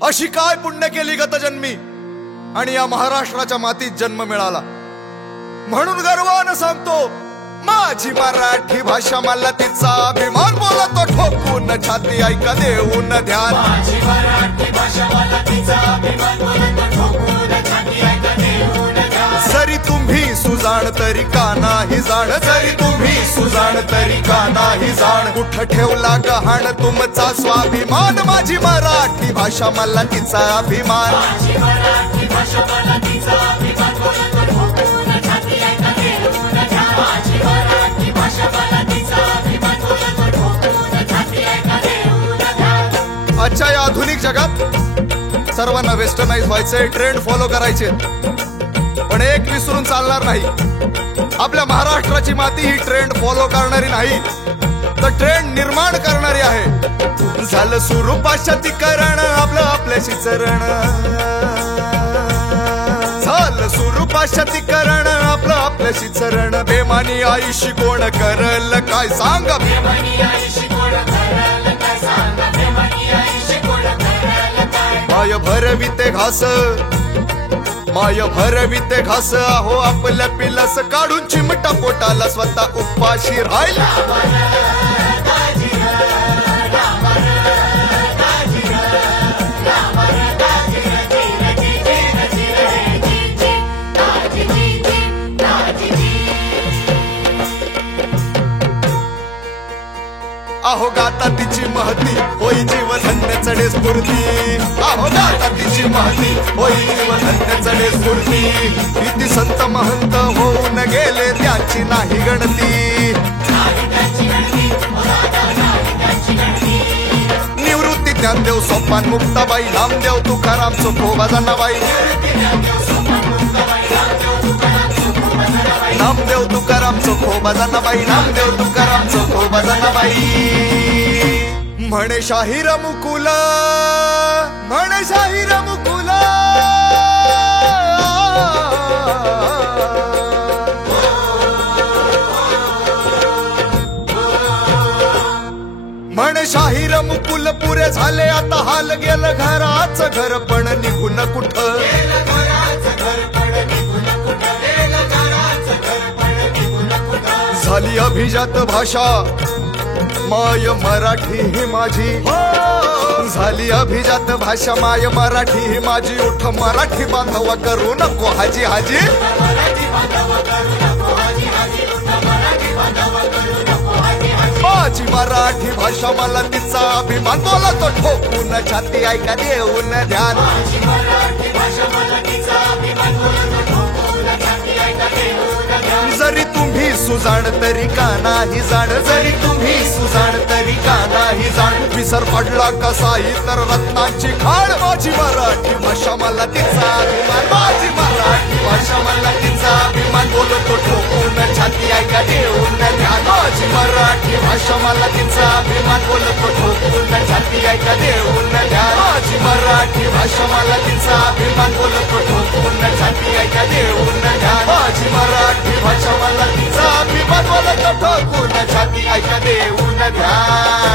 अशी काय पुण्य केली गत जन्मी आणि या महाराष्ट्राच्या मातीत जन्म मिळाला। म्हणून गर्वानं सांगतो माझी मराठी भाषा, मला तिचा अभिमान, बोलतो ठोकून छाती, ऐका देऊन ध्यान। माझी मराठी भाषा, मला तिचा अभिमान, बोलतो ठोकून छाती, ऐका देऊन ध्यान। जरी तुम्ही सुजाण तरी का नाही जाण, जरी तुम्ही सुजाण तरी का नाही जाण। कुठं ठेवला गहाण तुमचा स्वाभिमान, माझी मराठी भाषा, मला तिचा अभिमान। माझी मराठी भाषा, मला तिचा अभिमान, बोलतो ठोकून छाती, ऐका देऊन ध्यान। माझी मराठी भाषा, मला तिचा अभिमान, बोलतो ठोकून छाती, ऐका देऊन ध्यान। आजच्या या आधुनिक जगात सर्वांना वेस्टर्नाइज व्हायचे, ट्रेंड फॉलो करायचे, पण एक विसरून चालणार नाही, आपल्या महाराष्ट्राची माती ही ट्रेंड फॉलो करणारी नाही, तर ट्रेंड निर्माण करणारी आहे। झालं सुरू पाश्चातीकरण, आपलं आपल्याशी चरण, झालं सुरू पाश्चातीकरण, आपलं आपल्याशी चरण। बेमानी आईशी कोण करल काय सांग, बेमानी आईशी कोण करल काय सांग, बेमानी आईशी कोण करल काय। माय भरविते घास, माय भरविते घास, अहो आपल्या पिलस काढून चिमटा पोटाला, स्वतः उपाशी राहिला। अहो गाता तिची महती, होई जीवधन्य चढे स्फूर्ती, अहो गाता तिची महती, होई जीवधन्य चढे स्फूर्ती। किती संत महंत होऊन गेले त्यांची नाही गणती, निवृत्ती ज्ञानदेव सोपान मुक्ताबाई, नामदेव तुकाराम चोखोबा जनाबाई, नामदेव तुकाराम चोखोबा जनाबाई, नामदेव तुकाराम चोखोबा जनाबाई। म्हणे शाहीर मुकुल, म्हणे शाहीर मुकुल, म्हणे शाहीर मुकुल पुरे झाले आता, हाल गेलं घराचं घर पण निघून कुठं, झाली अभिजात भाषा माय मराठी ही माझी, झाली अभिजात भाषा माय मराठी ही माझी। उठ मराठी बांधवा करू नको हाजी हाजी, माझी मराठी भाषा, मला तिचा अभिमान, बोलतो ठोकून छाती, ऐका देऊन ध्यान। माझी मराठी भाषा, मला तिचा अभिमान, बोलतो ठोकून छाती, ऐका देऊन ध्यान। जरी तुम्ही सुजाण तरी का नाही जाण, जरी तुम्ही सुजाण तरी का नाही जाण। विसर पडला कसाही तर रत्नांची खाण, माझी मराठी भाषा, मला तिचा अभिमान, माझी मराठी भाषा, मला तिचा अभिमान, बोलतो ठोकून छाती, ऐका देऊन ध्यान। माझी मराठी भाषा, मला तिचा अभिमान, बोलतो ठोकून छाती, ऐका देऊन ध्यान। माझी मराठी भाषा, मला तिचा अभिमान, बोलतो ठोकून छाती, ऐका देऊन ध्यान। माझी मराठी भाषा, मला तिचा अभिमान, बोलतो ठोकून छाती, ऐका देऊन ध्यान।